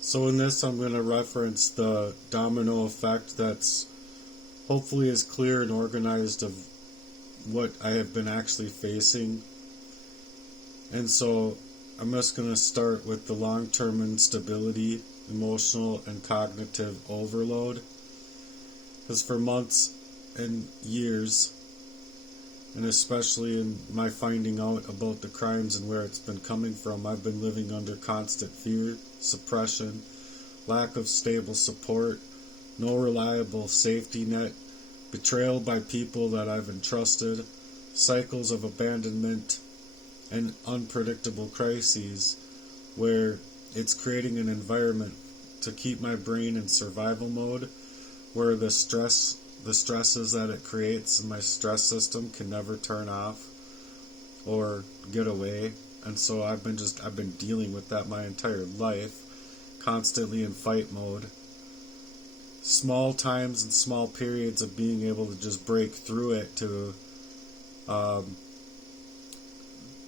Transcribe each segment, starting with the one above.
So in this, I'm going to reference the domino effect that's hopefully is clear and organized of what I have been actually facing. And so I'm just going to start with the long-term instability, emotional and cognitive overload. Because for months and years, and especially in my finding out about the crimes and where it's been coming from, I've been living under constant fear, suppression, lack of stable support, no reliable safety net, betrayal by people that I've entrusted, cycles of abandonment, and unpredictable crises where it's creating an environment to keep my brain in survival mode where the stresses that it creates in my stress system can never turn off or get away. And so I've been dealing with that my entire life, constantly in fight mode. Small times and small periods of being able to just break through it to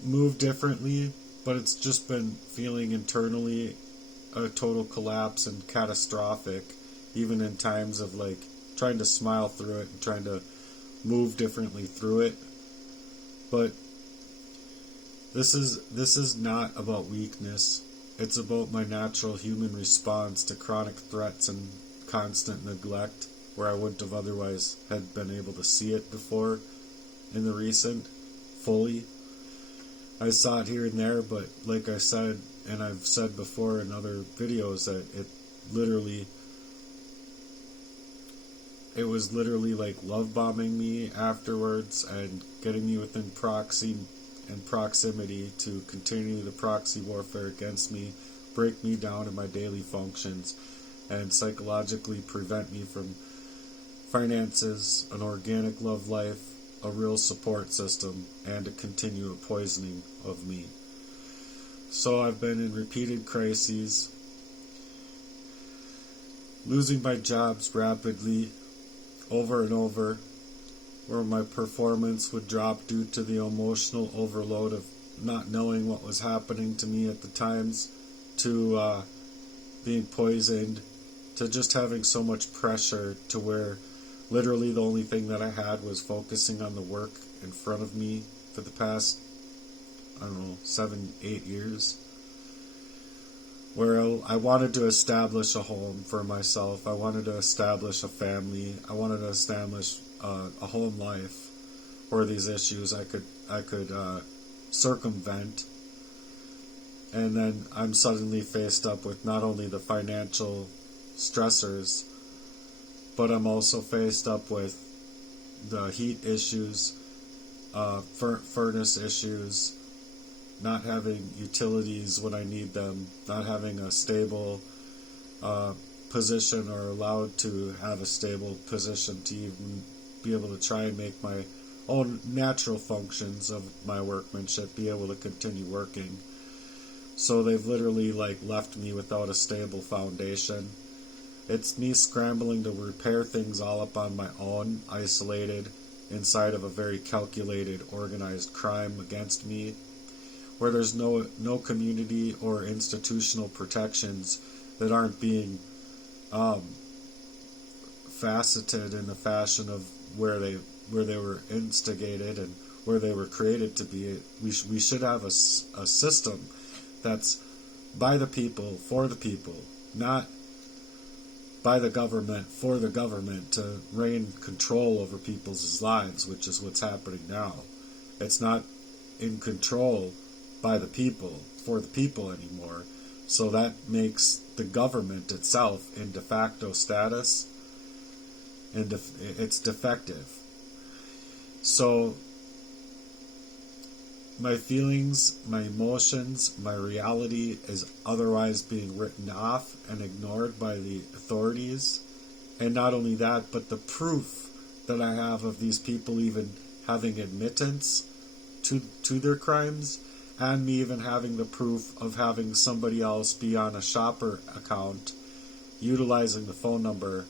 move differently, but it's just been feeling internally a total collapse and catastrophic, even in times of like trying to smile through it and trying to move differently through it. But this is not about weakness. It's about my natural human response to chronic threats and constant neglect, where I wouldn't have otherwise had been able to see it before in the recent fully. I saw it here and there, but like I said, and I've said before in other videos, that it was literally like love bombing me afterwards and getting me within proximity to continue the proxy warfare against me, break me down in my daily functions, and psychologically prevent me from finances, an organic love life, a real support system, and to continue a poisoning of me. So I've been in repeated crises, losing my jobs rapidly, over and over, where my performance would drop due to the emotional overload of not knowing what was happening to me at the times, to being poisoned, to just having so much pressure to where literally the only thing that I had was focusing on the work in front of me for the past, 7-8 years, where I wanted to establish a home for myself. I wanted to establish a family. I wanted to establish a home life where these issues I could circumvent. And then I'm suddenly faced up with not only the financial stressors, but I'm also faced up with the heat issues, furnace issues, not having utilities when I need them, not having a stable position or allowed to have a stable position to even be able to try and make my own natural functions of my workmanship be able to continue working. So they've literally left me without a stable foundation. It's me scrambling to repair things all up on my own, isolated inside of a very calculated, organized crime against me, where there's no community or institutional protections that aren't being faceted in the fashion of where they were instigated and where they were created to be. We should have a system that's by the people, for the people, not by the government, for the government, to reign control over people's lives, which is what's happening now. It's not in control by the people, for the people anymore. So that makes the government itself in de facto status, and it's defective. So my feelings, my emotions, my reality is otherwise being written off and ignored by the authorities. And not only that, but the proof that I have of these people even having admittance to their crimes, and me even having the proof of having somebody else be on a shopper account utilizing my phone number.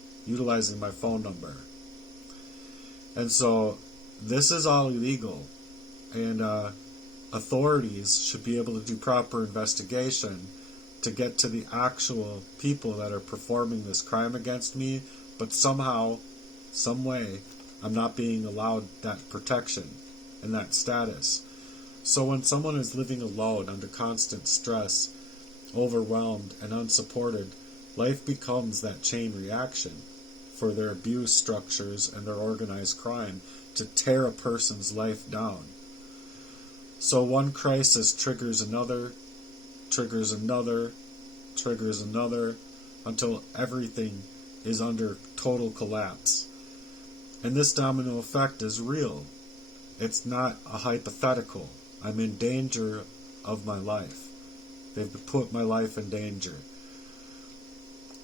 And so this is all illegal, and authorities should be able to do proper investigation to get to the actual people that are performing this crime against me, but somehow, some way, I'm not being allowed that protection and that status. So when someone is living alone under constant stress, overwhelmed and unsupported, life becomes that chain reaction for their abuse structures and their organized crime to tear a person's life down. So one crisis triggers another, triggers another, triggers another, until everything is under total collapse. And this domino effect is real. It's not a hypothetical. I'm in danger of my life. They've put my life in danger.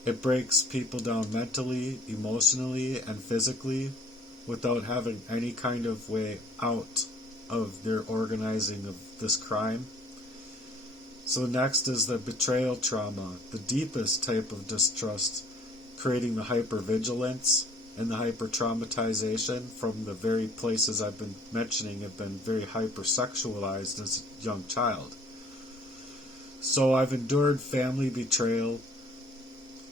It breaks people down mentally, emotionally, and physically without having any kind of way out of their organizing of this crime. So next is the betrayal trauma, the deepest type of distrust, creating the hypervigilance and the hyper-traumatization from the very places I've been mentioning have been very hypersexualized as a young child. So I've endured family betrayal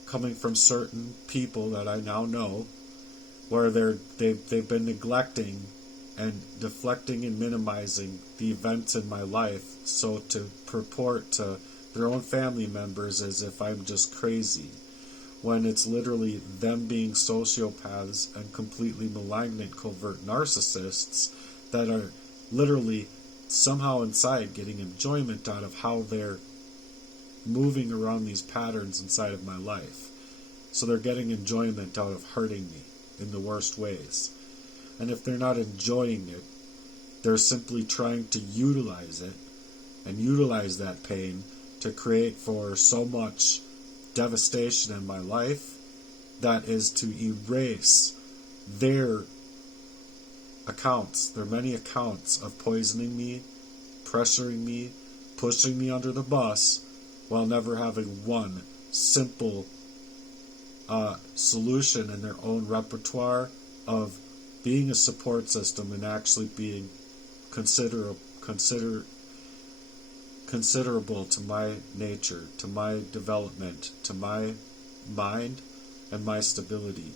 coming from certain people that I now know, where they've been neglecting and deflecting and minimizing the events in my life, so to purport to their own family members as if I'm just crazy, when it's literally them being sociopaths and completely malignant, covert narcissists that are literally somehow inside getting enjoyment out of how they're moving around these patterns inside of my life. So they're getting enjoyment out of hurting me in the worst ways. And if they're not enjoying it, they're simply trying to utilize it and utilize that pain to create for so much devastation in my life that is to erase their accounts, their many accounts of poisoning me, pressuring me, pushing me under the bus, while never having one simple solution in their own repertoire of being a support system and actually being considerable to my nature, to my development, to my mind, and my stability.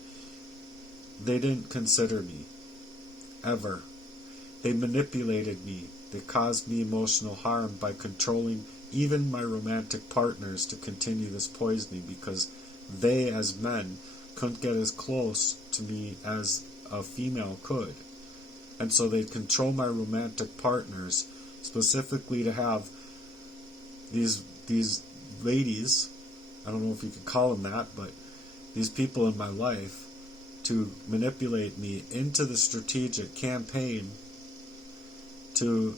They didn't consider me, ever. They manipulated me. They caused me emotional harm by controlling even my romantic partners to continue this poisoning, because they, as men, couldn't get as close to me as a female could. And so they'd control my romantic partners specifically to have these ladies, I don't know if you could call them that, but these people in my life, to manipulate me into the strategic campaign to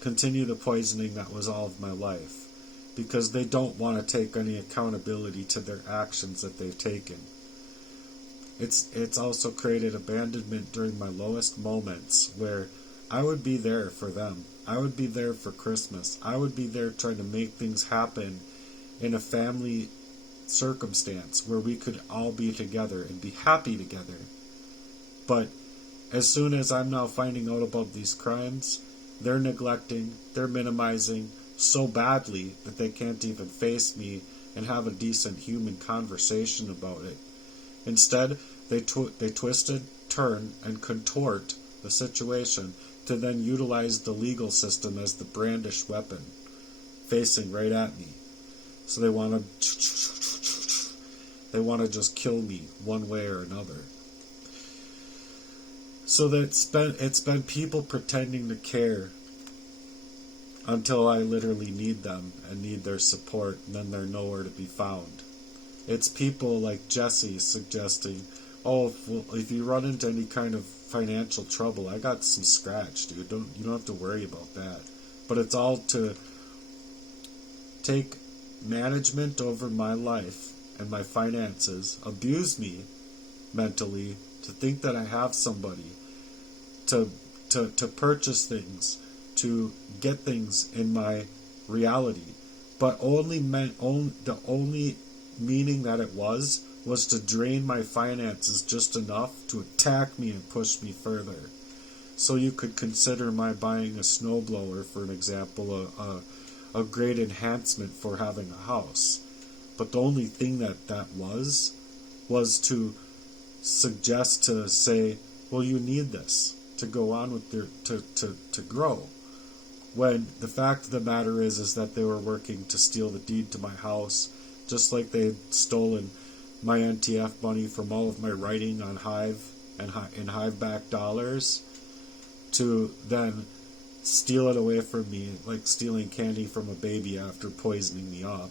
continue the poisoning that was all of my life, because they don't want to take any accountability to their actions that they've taken. It's also created abandonment during my lowest moments, where I would be there for them. I would be there for Christmas. I would be there trying to make things happen in a family circumstance where we could all be together and be happy together. But as soon as I'm now finding out about these crimes, they're neglecting, they're minimizing so badly that they can't even face me and have a decent human conversation about it. Instead, they twisted, turn, and contort the situation to then utilize the legal system as the brandished weapon, facing right at me. So they want to just kill me one way or another. So that it's been people pretending to care until I literally need them and need their support, and then they're nowhere to be found. It's people like Jesse suggesting, oh, if you run into any kind of financial trouble, I got some scratch, dude. You don't have to worry about that. But it's all to take management over my life and my finances, abuse me mentally, to think that I have somebody, to purchase things, to get things in my reality. But the only meaning that it was to drain my finances just enough to attack me and push me further. So you could consider my buying a snowblower, for an example, a great enhancement for having a house. But the only thing that was to suggest, to say, well, you need this to go on with your, to grow. When the fact of the matter is that they were working to steal the deed to my house, just like they had stolen my NTF money from all of my writing on Hive and in Hive-backed dollars, to then steal it away from me, like stealing candy from a baby after poisoning me up,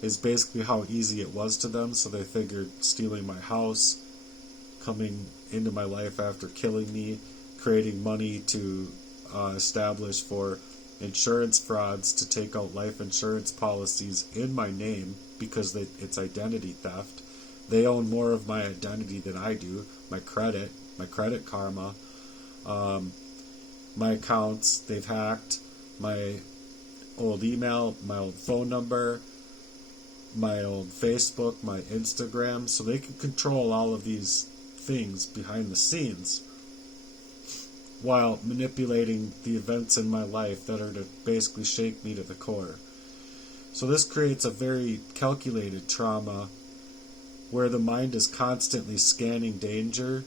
is basically how easy it was to them. So they figured stealing my house, coming into my life after killing me, creating money to establish for insurance frauds to take out life insurance policies in my name because it's identity theft. They own more of my identity than I do. My credit karma, my accounts, they've hacked my old email, my old phone number, my old Facebook, my Instagram, so they can control all of these things behind the scenes while manipulating the events in my life that are to basically shake me to the core. So this creates a very calculated trauma where the mind is constantly scanning danger,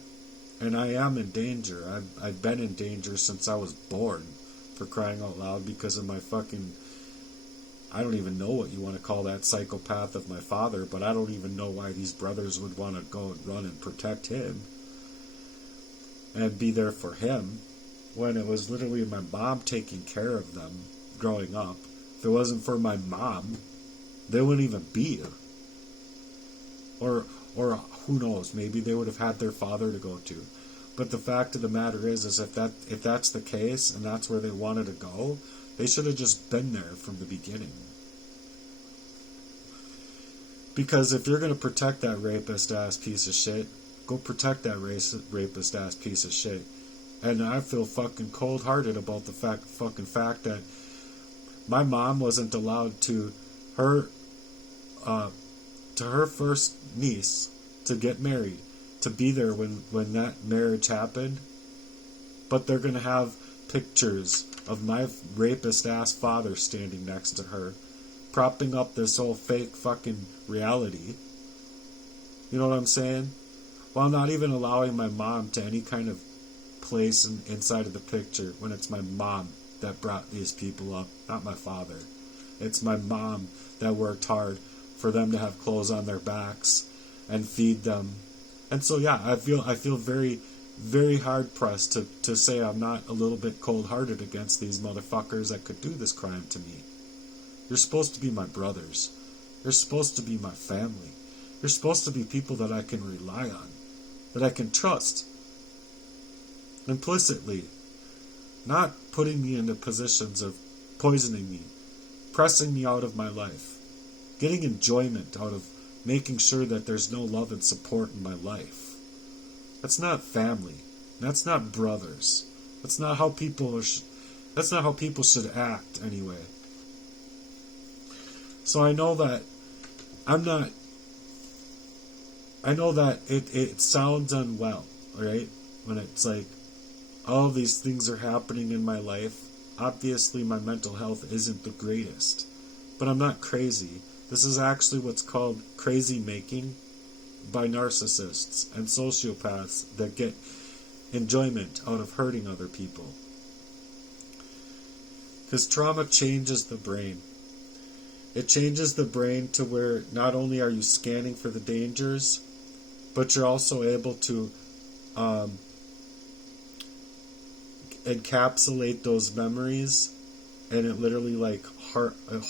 and I am in danger. I've been in danger since I was born, for crying out loud, because of my fucking, I don't even know what you want to call that psychopath of my father, but I don't even know why these brothers would want to go and run and protect him and be there for him, when it was literally my mom taking care of them growing up. If it wasn't for my mom, they wouldn't even be here. Or who knows, maybe they would have had their father to go to. But the fact of the matter is if that's the case and that's where they wanted to go, they should have just been there from the beginning. Because if you're going to protect that rapist-ass piece of shit, go protect that rapist-ass piece of shit. And I feel fucking cold-hearted about the fact that my mom wasn't allowed to her first niece to get married, to be there when that marriage happened. But they're going to have pictures of my rapist-ass father standing next to her, propping up this whole fake fucking reality. You know what I'm saying? While not even allowing my mom to any kind of place inside of the picture, when it's my mom that brought these people up, not my father. It's my mom that worked hard for them to have clothes on their backs and feed them. And so yeah, I feel very, very hard pressed to say I'm not a little bit cold-hearted against these motherfuckers that could do this crime to me. You're supposed to be my brothers. You're supposed to be my family. You're supposed to be people that I can rely on, that I can trust implicitly, not putting me into positions of poisoning me, pressing me out of my life, getting enjoyment out of making sure that there's no love and support in my life. That's not family. That's not brothers. That's not how people should act anyway. So I know that it sounds unwell, right? When it's like, all these things are happening in my life. Obviously my mental health isn't the greatest, but I'm not crazy. This is actually what's called crazy making by narcissists and sociopaths that get enjoyment out of hurting other people. Because trauma changes the brain. It changes the brain to where not only are you scanning for the dangers, but you're also able to encapsulate those memories, and it literally it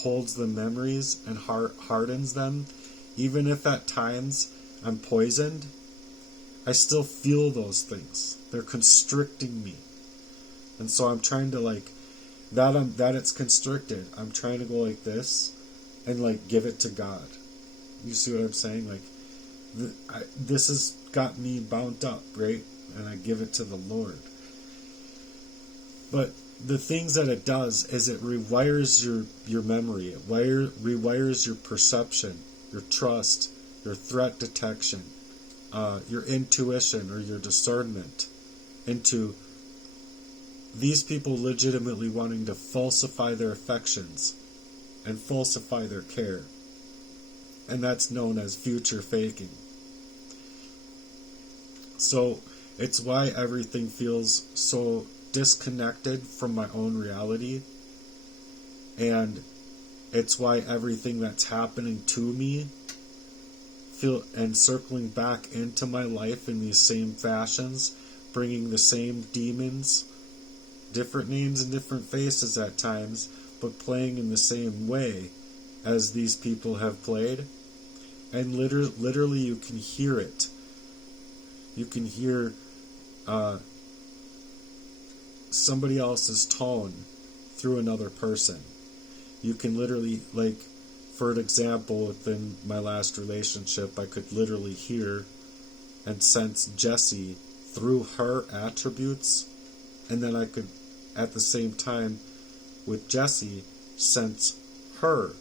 holds the memories and hardens them. Even if at times I'm poisoned, I still feel those things. They're constricting me, and so I'm trying to that it's constricted. I'm trying to go like this and give it to God. You see what I'm saying? This has got me bound up, right? And I give it to the Lord. But the things that it does is it rewires your memory. It rewires your perception, your trust, your threat detection, your intuition or your discernment into these people legitimately wanting to falsify their affections and falsify their care. And that's known as future faking. So it's why everything feels so disconnected from my own reality. And it's why everything that's happening to me and circling back into my life in these same fashions, bringing the same demons, different names and different faces at times, but playing in the same way as these people have played. And literally you can hear it. You can hear somebody else's tone through another person. You can literally, like, for an example, within my last relationship, I could literally hear and sense Jessie through her attributes, and then I could, at the same time, with Jessie, sense her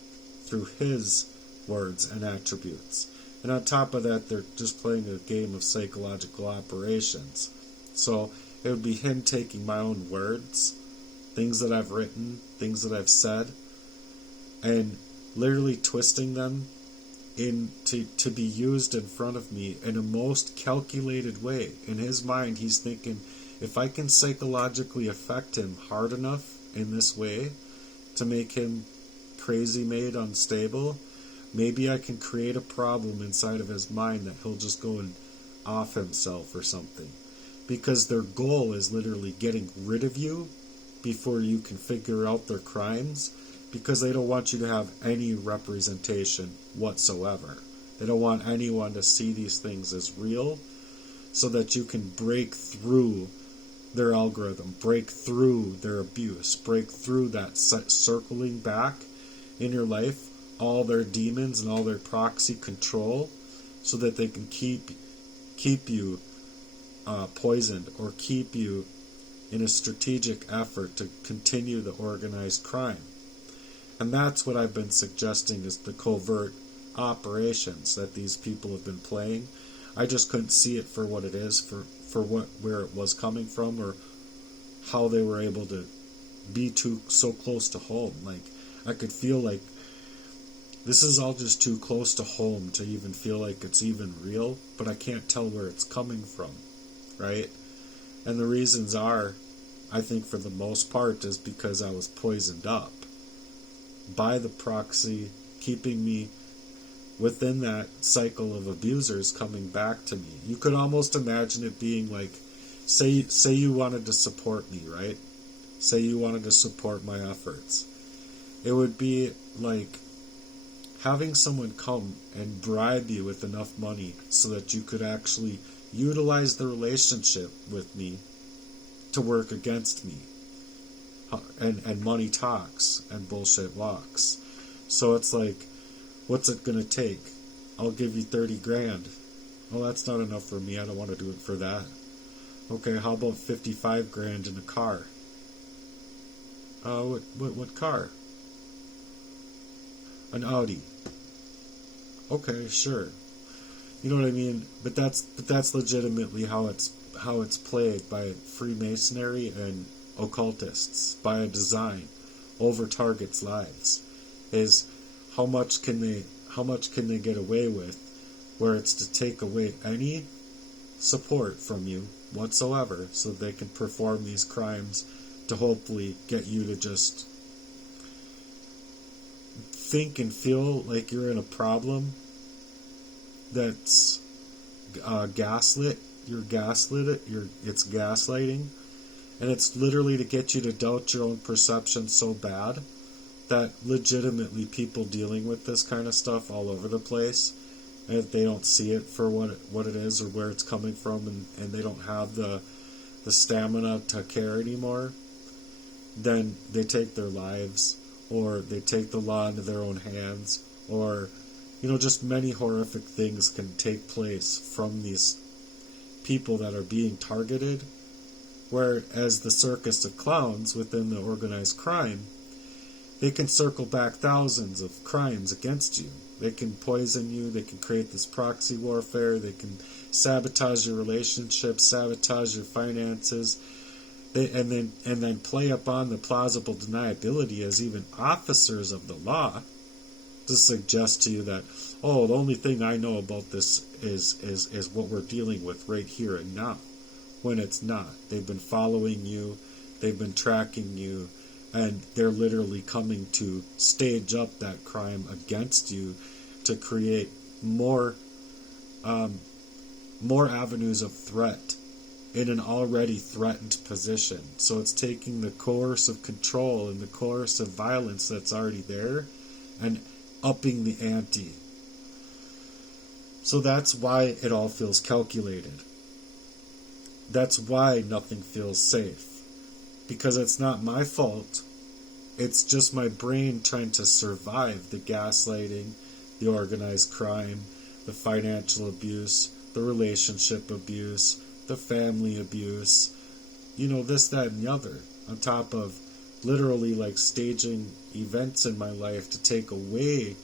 through his words and attributes. And on top of that, they're just playing a game of psychological operations. So it would be him taking my own words, things that I've written, things that I've said, and literally twisting them to be used in front of me in a most calculated way. In his mind, he's thinking, if I can psychologically affect him hard enough in this way to make him crazy made unstable, maybe I can create a problem inside of his mind that he'll just go and off himself or something. Because their goal is literally getting rid of you before you can figure out their crimes, because they don't want you to have any representation whatsoever. They don't want anyone to see these things as real, so that you can break through their algorithm, break through their abuse, break through that circling back in your life, all their demons and all their proxy control, so that they can keep you poisoned, or keep you in a strategic effort to continue the organized crime. And that's what I've been suggesting is the covert operations that these people have been playing. I just couldn't see it for what it is, for where it was coming from, or how they were able to be so close to home. Like, I could feel like this is all just too close to home to even feel like it's even real, but I can't tell where it's coming from, right? And the reasons are, I think for the most part, is because I was poisoned up by the proxy, keeping me within that cycle of abusers coming back to me. You could almost imagine it being like, say you wanted to support me, right? Say you wanted to support my efforts. It would be like having someone come and bribe you with enough money so that you could actually utilize the relationship with me to work against me. And money talks and bullshit walks. So it's like, what's it gonna take? I'll give you 30 grand. Well, that's not enough for me. I don't want to do it for that. Okay, how about 55 grand in a car? What car? An Audi. Okay, sure. You know what I mean? But that's legitimately how it's played by Freemasonry and occultists, by a design over targets' lives. Is how much can they get away with, where it's to take away any support from you whatsoever, so they can perform these crimes to hopefully get you to just think and feel like you're in a problem that's gaslit. It's gaslighting, and it's literally to get you to doubt your own perception so bad that legitimately people dealing with this kind of stuff all over the place, and if they don't see it for what it is or where it's coming from, and they don't have the stamina to care anymore, then they take their lives, or they take the law into their own hands, or just many horrific things can take place from these people that are being targeted. Whereas the circus of clowns within the organized crime, they can circle back thousands of crimes against you. They can poison you, they can create this proxy warfare, they can sabotage your relationships, sabotage your finances, and then play upon the plausible deniability as even officers of the law to suggest to you that, oh, the only thing I know about this is what we're dealing with right here and now, when it's not. They've been following you, they've been tracking you, and they're literally coming to stage up that crime against you to create more avenues of threat in an already threatened position. So it's taking the coercive control and the coercive violence that's already there and upping the ante. So that's why it all feels calculated. That's why nothing feels safe. Because it's not my fault. It's just my brain trying to survive the gaslighting, the organized crime, the financial abuse, the relationship abuse, the family abuse, this, that, and the other, on top of literally like staging events in my life to take away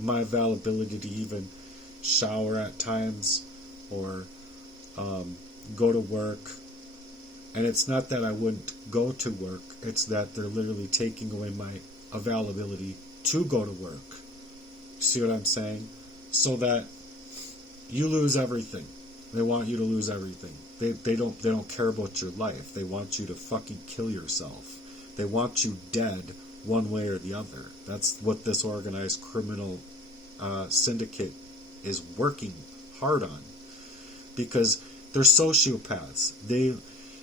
my availability to even shower at times or go to work. And it's not that I wouldn't go to work, it's that they're literally taking away my availability to go to work. See what I'm saying? So that you lose everything. They want you to lose everything. They don't care about your life. They want you to fucking kill yourself. They want you dead one way or the other. That's what this organized criminal syndicate is working hard on. Because they're sociopaths.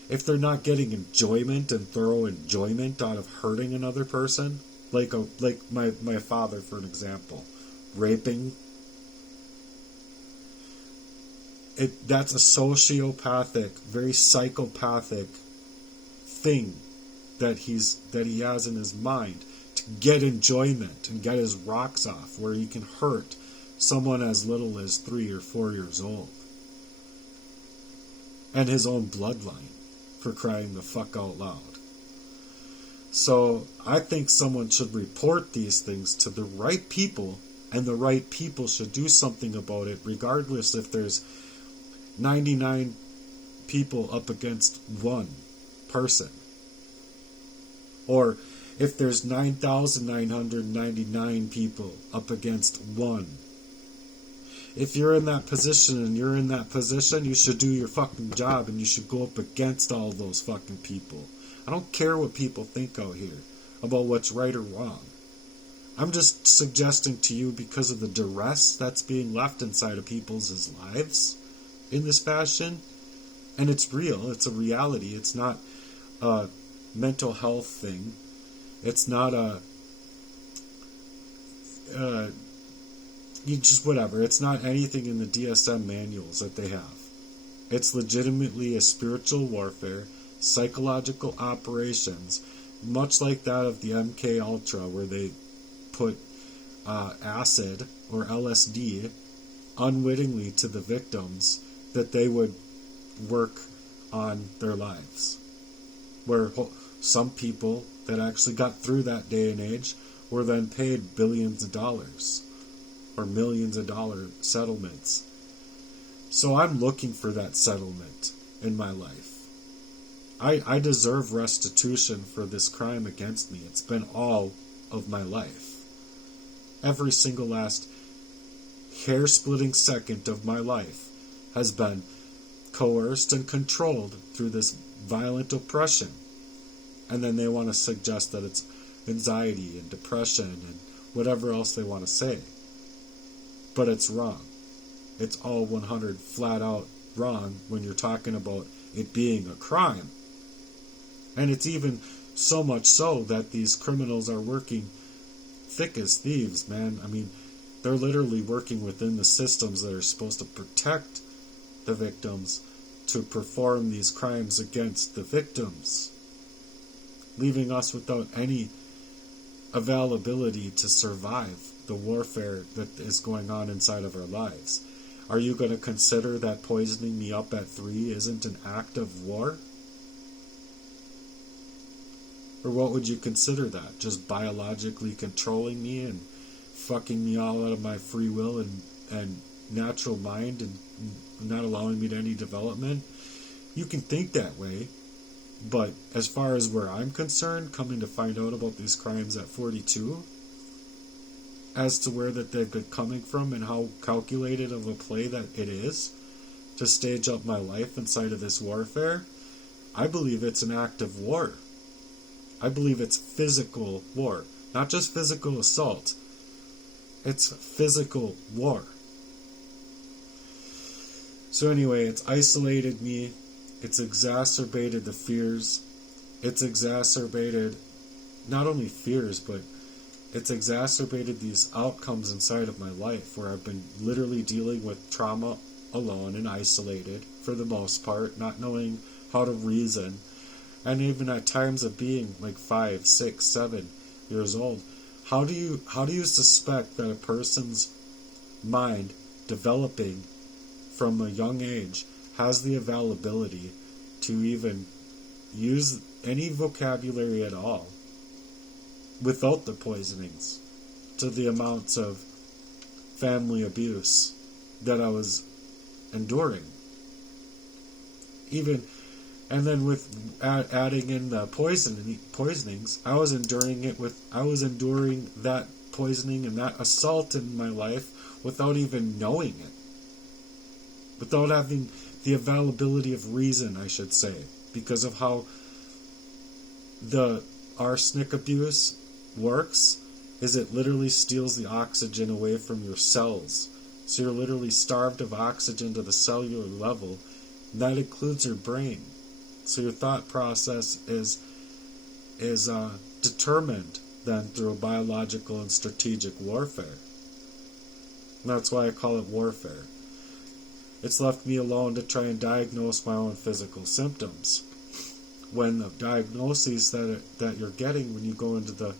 If they're not getting enjoyment and thorough enjoyment out of hurting another person, like my father, for an example, raping, that's a sociopathic, very psychopathic thing that he has in his mind to get enjoyment and get his rocks off, where he can hurt someone as little as 3 or 4 years old. And his own bloodline, for crying the fuck out loud. So I think someone should report these things to the right people, and the right people should do something about it, regardless if there's 99 people up against one person, or if there's 9,999 people up against one. If you're in that position you should do your fucking job, and you should go up against all those fucking people. I don't care what people think out here about what's right or wrong. I'm just suggesting to you, because of the duress that's being left inside of people's lives in this fashion, and it's real, it's a reality, it's not a mental health thing, it's not it's not anything in the DSM manuals that they have. It's legitimately a spiritual warfare, psychological operations, much like that of the MK Ultra, where they put acid or LSD unwittingly to the victims, that they would work on their lives. Where some people that actually got through that day and age were then paid billions of dollars or millions of dollar settlements. So I'm looking for that settlement in my life. I deserve restitution for this crime against me. It's been all of my life. Every single last hair-splitting second of my life has been coerced and controlled through this violent oppression. And then they want to suggest that it's anxiety and depression and whatever else they want to say. But it's wrong. It's all 100 flat out wrong when you're talking about it being a crime. And it's even so much so that these criminals are working thick as thieves, man. I mean, they're literally working within the systems that are supposed to protect the victims to perform these crimes against the victims, leaving us without any availability to survive the warfare that is going on inside of our lives. Are you going to consider that poisoning me up at 3 isn't an act of war? Or what would you consider that? Just biologically controlling me and fucking me all out of my free will and natural mind and not allowing me to any development? You can think that way, But as far as where I'm concerned, coming to find out about these crimes at 42, as to where that they've been coming from and how calculated of a play that it is to stage up my life inside of this warfare, I believe it's an act of war. I believe it's physical war. Not just physical assault. It's physical war. So anyway, it's isolated me. It's exacerbated the fears. It's exacerbated not only fears, but it's exacerbated these outcomes inside of my life where I've been literally dealing with trauma alone and isolated for the most part, not knowing how to reason, and even at times of being like 5, 6, 7 years old. How do you suspect that a person's mind developing from a young age has the availability to even use any vocabulary at all without the poisonings, to the amounts of family abuse that I was enduring? Even, and then with adding in the poisonings, I was enduring that poisoning and that assault in my life without even knowing it, without having the availability of reason, I should say, because of how the arsenic abuse works. Is it literally steals the oxygen away from your cells, so you're literally starved of oxygen to the cellular level, and that includes your brain. So your thought process is determined then through biological and strategic warfare. And that's why I call it warfare. It's left me alone to try and diagnose my own physical symptoms, when the diagnoses that you're getting when you go into to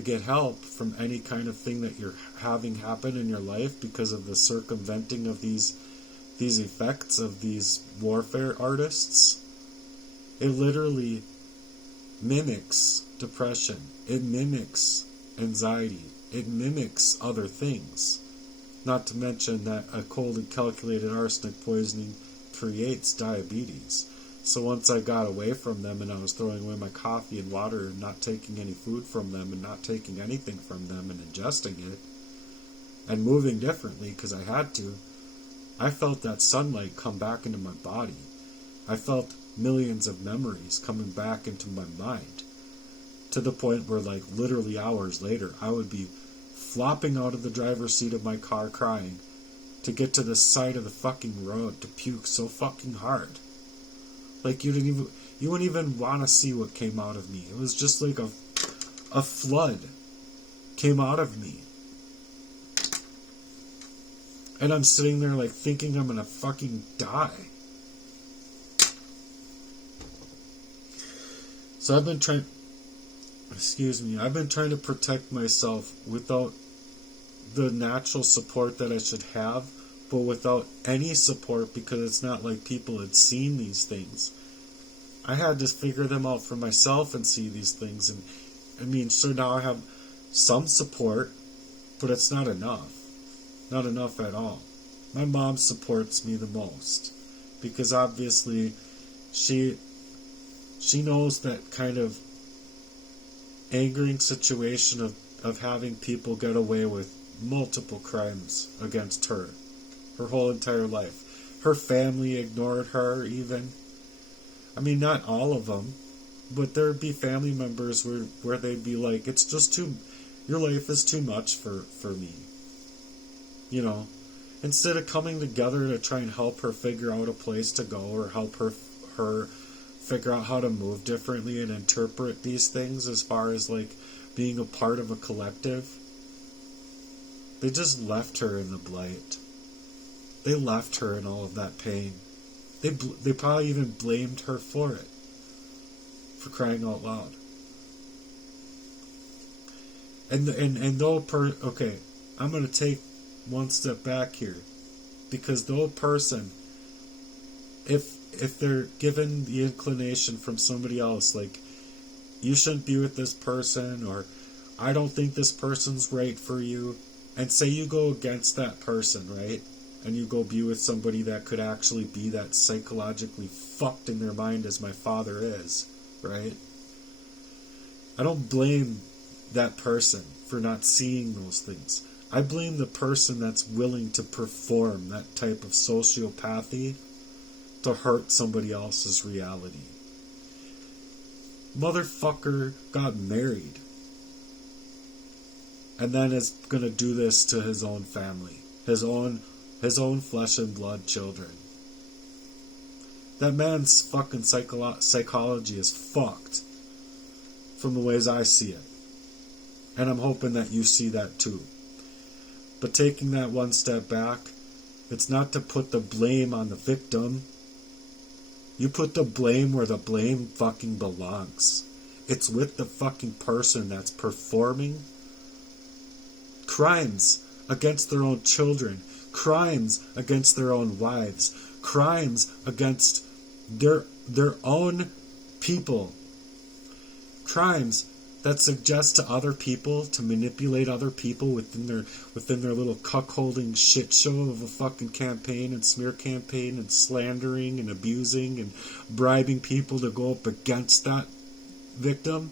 get help from any kind of thing that you're having happen in your life because of the circumventing of these effects of these warfare artists, it literally mimics depression, it mimics anxiety, it mimics other things. Not to mention that a cold and calculated arsenic poisoning creates diabetes. So once I got away from them and I was throwing away my coffee and water and not taking any food from them and not taking anything from them and ingesting it and moving differently because I had to, I felt that sunlight come back into my body. I felt millions of memories coming back into my mind, to the point where like literally hours later I would be flopping out of the driver's seat of my car crying to get to the side of the fucking road to puke so fucking hard. Like you wouldn't even want to see what came out of me. It was just like a flood came out of me. And I'm sitting there like thinking I'm gonna fucking die. So I've been trying to protect myself without the natural support that I should have, but without any support, because it's not like people had seen these things. I had to figure them out for myself and see these things. And I mean, so now I have some support, but it's not enough. Not enough at all. My mom supports me the most, because obviously she knows that kind of angering situation of having people get away with multiple crimes against her whole entire life. Her family ignored her even. I mean, not all of them, but there'd be family members where they'd be like, it's just your life is too much for me. You know, instead of coming together to try and help her figure out a place to go or help her figure out how to move differently and interpret these things as far as like being a part of a collective, they just left her in the blight. They left her in all of that pain. They probably even blamed her for it, for crying out loud. Okay, I'm going to take one step back here, because the old person, if they're given the inclination from somebody else, like, you shouldn't be with this person, or I don't think this person's right for you, and say you go against that person, right? and you go be with somebody that could actually be that psychologically fucked in their mind as my father is, right? I don't blame that person for not seeing those things. I blame the person that's willing to perform that type of sociopathy to hurt somebody else's reality. Motherfucker got married and then is gonna do this to his own family, his own flesh and blood children. That man's fucking psychology is fucked from the ways I see it. And I'm hoping that you see that too. But taking that one step back, it's not to put the blame on the victim. You put the blame where the blame fucking belongs. It's with the fucking person that's performing crimes against their own children, crimes against their own wives, crimes against their own people, crimes that suggest to other people to manipulate other people within their little cuckolding shit show of a fucking campaign and smear campaign and slandering and abusing and bribing people to go up against that victim.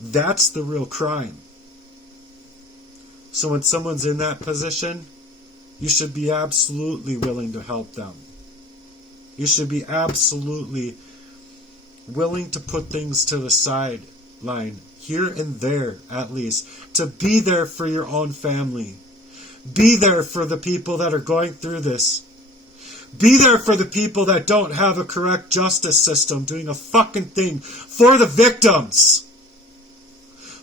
That's the real crime. So when someone's in that position, you should be absolutely willing to help them. You should be absolutely willing to put things to the sideline, here and there at least, to be there for your own family. Be there for the people that are going through this. Be there for the people that don't have a correct justice system doing a fucking thing for the victims.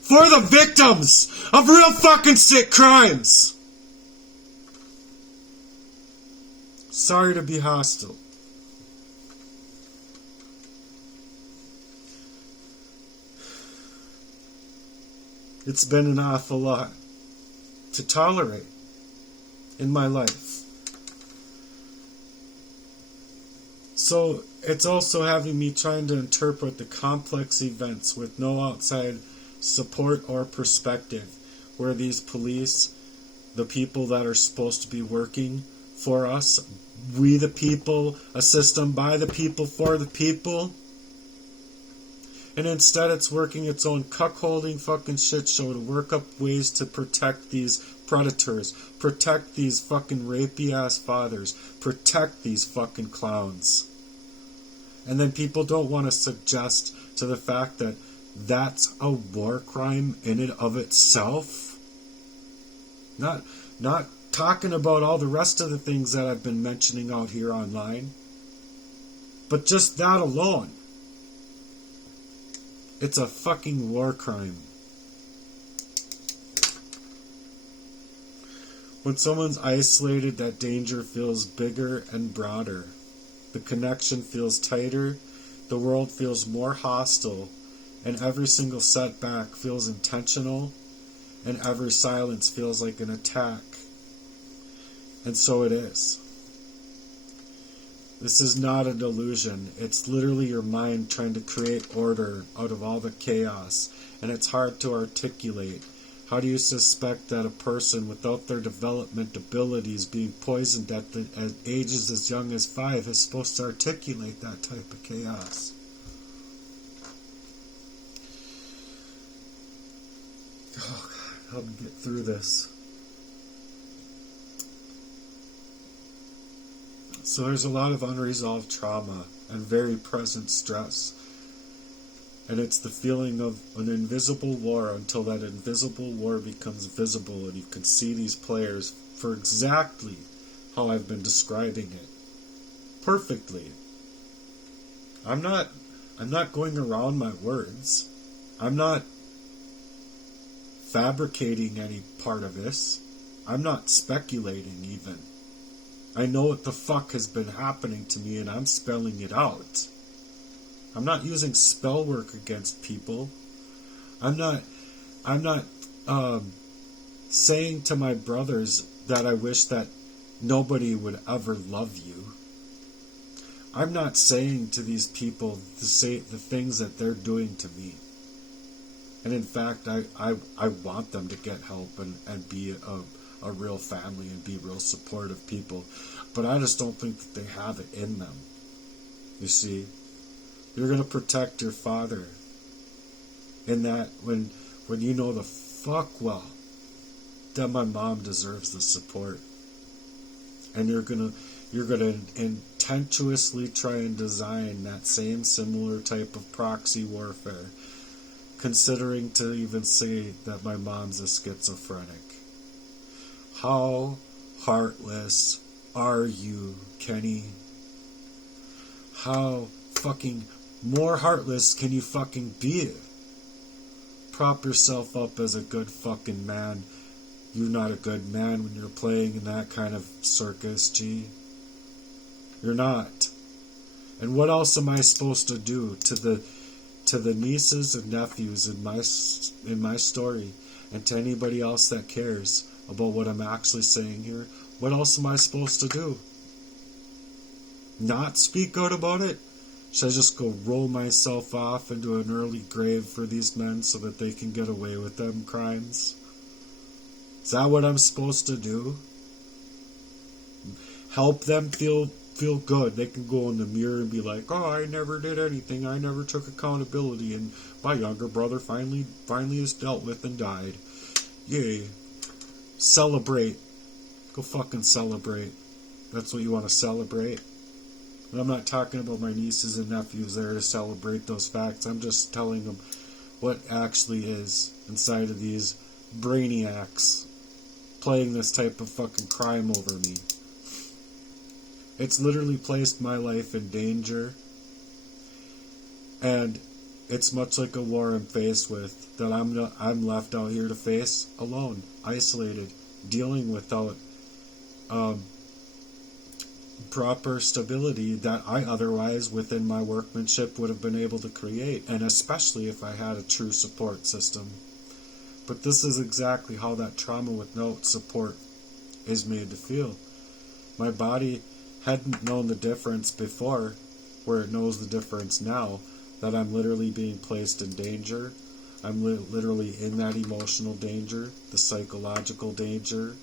For the victims of real fucking sick crimes. Sorry to be hostile. It's been an awful lot to tolerate in my life. So it's also having me trying to interpret the complex events with no outside support or perspective, where these police, the people that are supposed to be working for us, we the people, a system by the people for the people, and instead it's working its own cuckolding fucking shit show to work up ways to protect these predators, protect these fucking rapey ass fathers, protect these fucking clowns. And then people don't want to suggest to the fact that that's a war crime in and of itself. Not talking about all the rest of the things that I've been mentioning out here online, but just that alone. It's a fucking war crime. When someone's isolated, that danger feels bigger and broader. The connection feels tighter, the world feels more hostile, and every single setback feels intentional, and every silence feels like an attack. And so it is. This is not a delusion. It's literally your mind trying to create order out of all the chaos, and it's hard to articulate. How do you suspect that a person without their development abilities being poisoned at ages as young as 5 is supposed to articulate that type of chaos? Oh God, help me get through this. So there's a lot of unresolved trauma and very present stress. And it's the feeling of an invisible war until that invisible war becomes visible and you can see these players for exactly how I've been describing it. Perfectly. I'm not going around my words. I'm not fabricating any part of this. I'm not speculating even. I know what the fuck has been happening to me and I'm spelling it out. I'm not using spell work against people. I'm not saying to my brothers that I wish that nobody would ever love you. I'm not saying to these people to say the things that they're doing to me. And in fact, I want them to get help and be a real family and be real supportive people. But I just don't think that they have it in them. You see, you're going to protect your father in that when you know the fuck well that my mom deserves the support. And you're gonna intentionally try and design that same similar type of proxy warfare, considering to even say that my mom's a schizophrenic. How heartless are you, Kenny? How fucking more heartless can you fucking be? Prop yourself up as a good fucking man. You're not a good man when you're playing in that kind of circus, G. You're not. And what else am I supposed to do to the nieces and nephews in my story, and to anybody else that cares about what I'm actually saying here? What else am I supposed to do? Not speak out about it? Should I just go roll myself off into an early grave for these men so that they can get away with them crimes? Is that what I'm supposed to do? Help them feel good. They can go in the mirror and be like, oh, I never did anything. I never took accountability. And my younger brother finally is dealt with and died. Yay. Celebrate. Go fucking celebrate. That's what you want to celebrate. And I'm not talking about my nieces and nephews there to celebrate those facts. I'm just telling them what actually is inside of these brainiacs playing this type of fucking crime over me. It's literally placed my life in danger, and it's much like a war I'm faced with that I'm left out here to face alone, isolated, dealing without proper stability that I otherwise within my workmanship would have been able to create, and especially if I had a true support system. But this is exactly how that trauma without support is made to feel. My body hadn't known the difference before, where it knows the difference now, that I'm literally being placed in danger. I'm literally in that emotional danger, the psychological danger,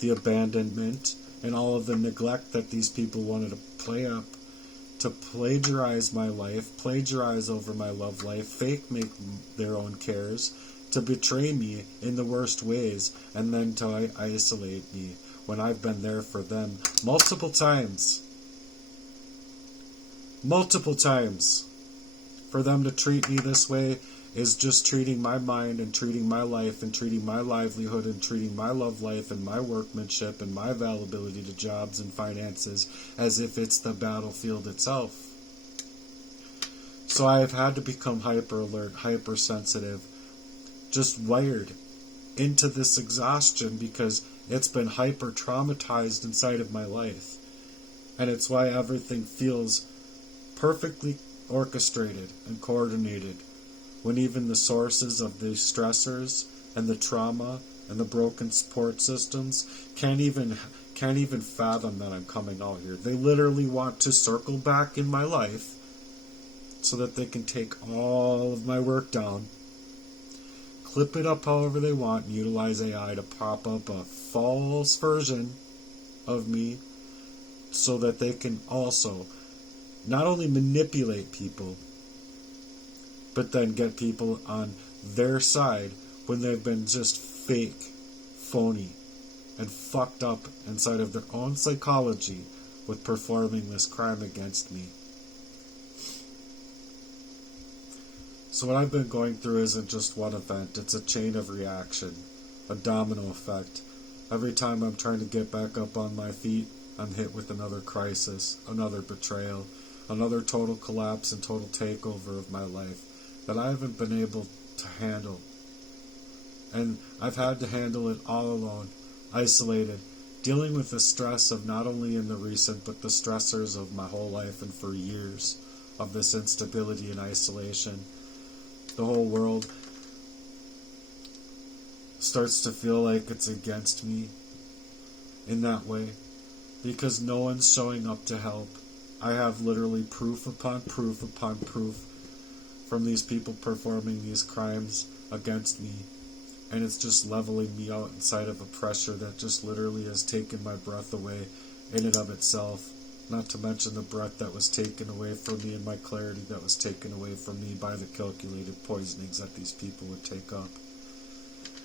the abandonment, and all of the neglect that these people wanted to play up, to plagiarize my life, plagiarize over my love life, fake make their own cares, to betray me in the worst ways, and then to isolate me when I've been there for them multiple times. Multiple times. For them to treat me this way is just treating my mind and treating my life and treating my livelihood and treating my love life and my workmanship and my availability to jobs and finances as if it's the battlefield itself. So I have had to become hyper alert, hypersensitive, just wired into this exhaustion because it's been hyper traumatized inside of my life. And it's why everything feels perfectly orchestrated and coordinated, when even the sources of the stressors and the trauma and the broken support systems can't even fathom that I'm coming out here. They literally want to circle back in my life so that they can take all of my work down, clip it up however they want, and utilize AI to pop up a false version of me so that they can also not only manipulate people, but then get people on their side when they've been just fake, phony, and fucked up inside of their own psychology with performing this crime against me. So what I've been going through isn't just one event, it's a chain of reaction, a domino effect. Every time I'm trying to get back up on my feet, I'm hit with another crisis, another betrayal, another total collapse and total takeover of my life that I haven't been able to handle. And I've had to handle it all alone, isolated, dealing with the stress of not only in the recent, but the stressors of my whole life and for years of this instability and isolation. The whole world starts to feel like it's against me in that way because no one's showing up to help. I have literally proof upon proof upon proof from these people performing these crimes against me and it's just leveling me out inside of a pressure that just literally has taken my breath away in and of itself. Not to mention the breath that was taken away from me and my clarity that was taken away from me by the calculated poisonings that these people would take up.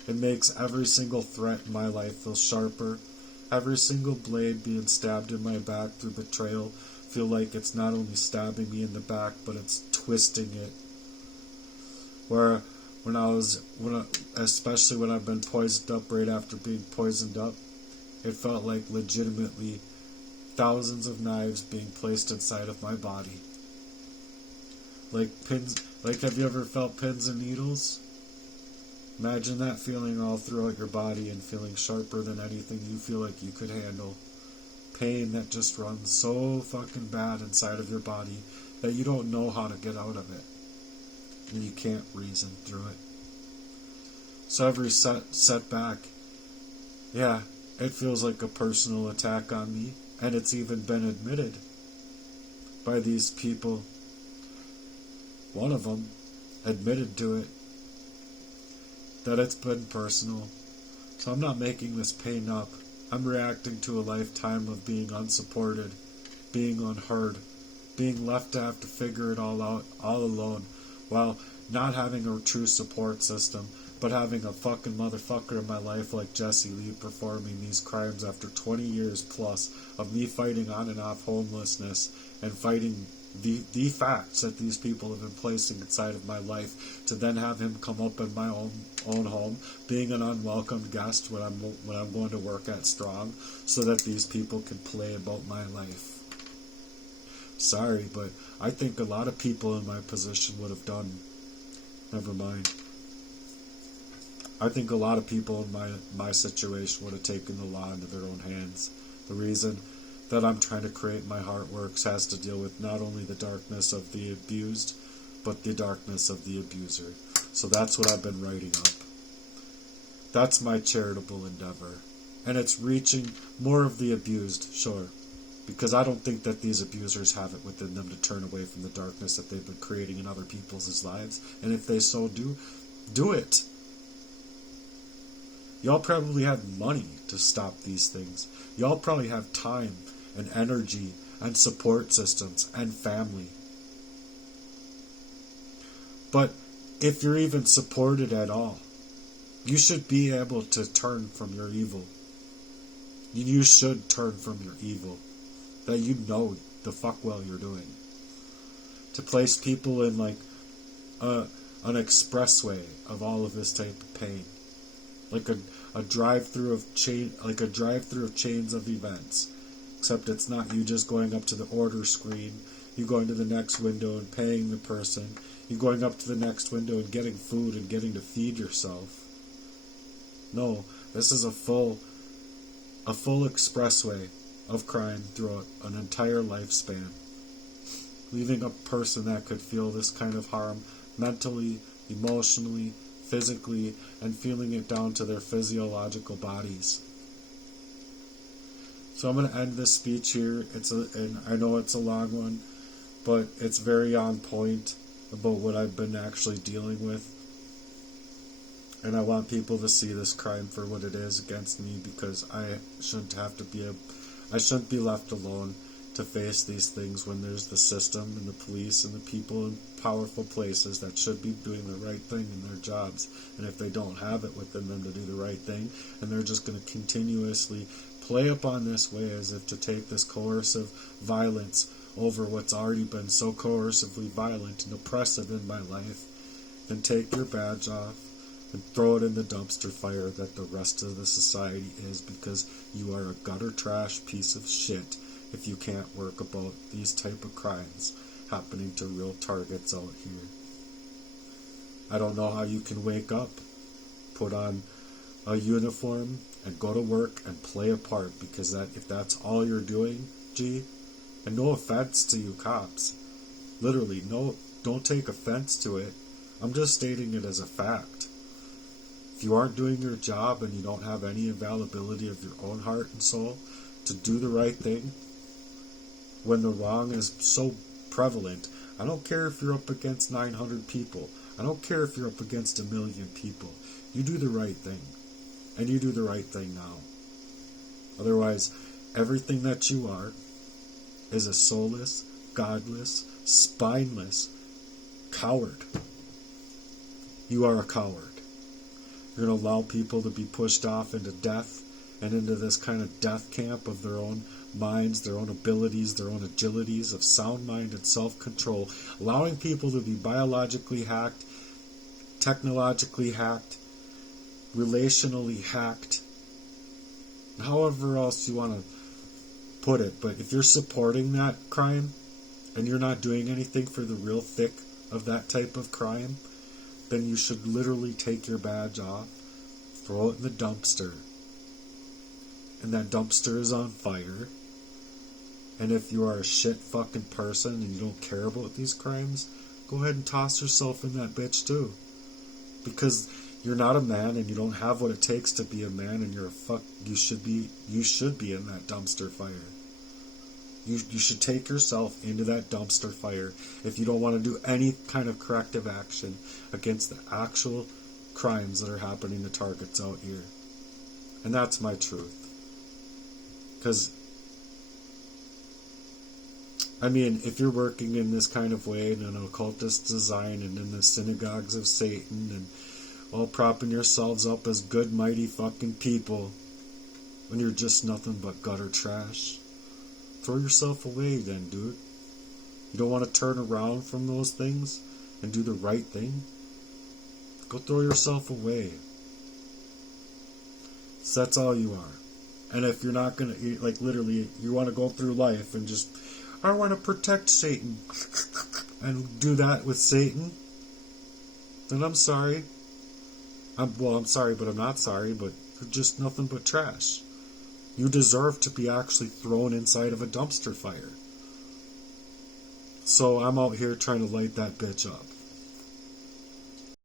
It makes every single threat in my life feel sharper. Every single blade being stabbed in my back through betrayal feel like it's not only stabbing me in the back, but it's twisting it. Where especially when I've been poisoned up right after being poisoned up, it felt like legitimately thousands of knives being placed inside of my body. Like pins, like have you ever felt pins and needles? Imagine that feeling all throughout your body and feeling sharper than anything you feel like you could handle. Pain that just runs so fucking bad inside of your body that you don't know how to get out of it. And you can't reason through it. So every setback, yeah, it feels like a personal attack on me. And it's even been admitted by these people. One of them admitted to it, that it's been personal. So I'm not making this pain up. I'm reacting to a lifetime of being unsupported, being unheard, being left to have to figure it all out all alone, while not having a true support system, but having a fucking motherfucker in my life like Jesse Lee performing these crimes after 20 years plus of me fighting on and off homelessness and fighting the facts that these people have been placing inside of my life, to then have him come up in my own home, being an unwelcomed guest when I'm going to work at Strong, so that these people can play about my life. Sorry, but I think a lot of people in my position would have done. Never mind. I think a lot of people in my situation would have taken the law into their own hands. The reason that I'm trying to create My Heart Works has to deal with not only the darkness of the abused, but the darkness of the abuser. So that's what I've been writing up. That's my charitable endeavor. And it's reaching more of the abused, sure. Because I don't think that these abusers have it within them to turn away from the darkness that they've been creating in other people's lives. And if they so do it. Y'all probably have money to stop these things. Y'all probably have time and energy and support systems and family. But if you're even supported at all, you should be able to turn from your evil. You should turn from your evil that you know the fuck well you're doing. To place people in like an expressway of all of this type of pain. Like a drive-through of chains of events. Except it's not you just going up to the order screen, you going to the next window and paying the person, you going up to the next window and getting food and getting to feed yourself. No, this is a full expressway of crime throughout an entire lifespan. Leaving a person that could feel this kind of harm mentally, emotionally, physically, and feeling it down to their physiological bodies. So I'm going to end this speech here. And I know it's a long one, but it's very on point about what I've been actually dealing with. And I want people to see this crime for what it is against me, because I shouldn't be left alone to face these things when there's the system and the police and the people in powerful places that should be doing the right thing in their jobs. And if they don't have it within them to do the right thing, and they're just going to continuously play upon this way as if to take this coercive violence over what's already been so coercively violent and oppressive in my life, then take your badge off and throw it in the dumpster fire that the rest of the society is, because you are a gutter trash piece of shit if you can't work about these type of crimes happening to real targets out here. I don't know how you can wake up, put on a uniform, and go to work and play a part, because if that's all you're doing, and no offense to you cops, literally, no, don't take offense to it. I'm just stating it as a fact. If you aren't doing your job and you don't have any availability of your own heart and soul to do the right thing, when the wrong is so prevalent, I don't care if you're up against 900 people. I don't care if you're up against 1 million people. you do the right thing. And you do the right thing now. Otherwise, everything that you are is a soulless, godless, spineless coward. You are a coward. You're going to allow people to be pushed off into death and into this kind of death camp of their own minds, their own abilities, their own agilities of sound mind and self-control, allowing people to be biologically hacked, technologically hacked, relationally hacked, however else you want to put it. But if you're supporting that crime and you're not doing anything for the real thick of that type of crime, then you should literally take your badge off, throw it in the dumpster, and that dumpster is on fire. And if you are a shit fucking person and you don't care about these crimes, go ahead and toss yourself in that bitch too. Because you're not a man and you don't have what it takes to be a man, and you should be in that dumpster fire. You should take yourself into that dumpster fire if you don't want to do any kind of corrective action against the actual crimes that are happening to targets out here. And that's my truth. Because, I mean, if you're working in this kind of way, in an occultist design and in the synagogues of Satan and all propping yourselves up as good, mighty fucking people when you're just nothing but gutter trash, throw yourself away then, dude. You don't want to turn around from those things and do the right thing? Go throw yourself away. So that's all you are. And if you're not going to, like literally, you want to go through life and just, I want to protect Satan, and do that with Satan, then I'm sorry. I'm sorry, but I'm not sorry, but you're just nothing but trash. You deserve to be actually thrown inside of a dumpster fire. So I'm out here trying to light that bitch up.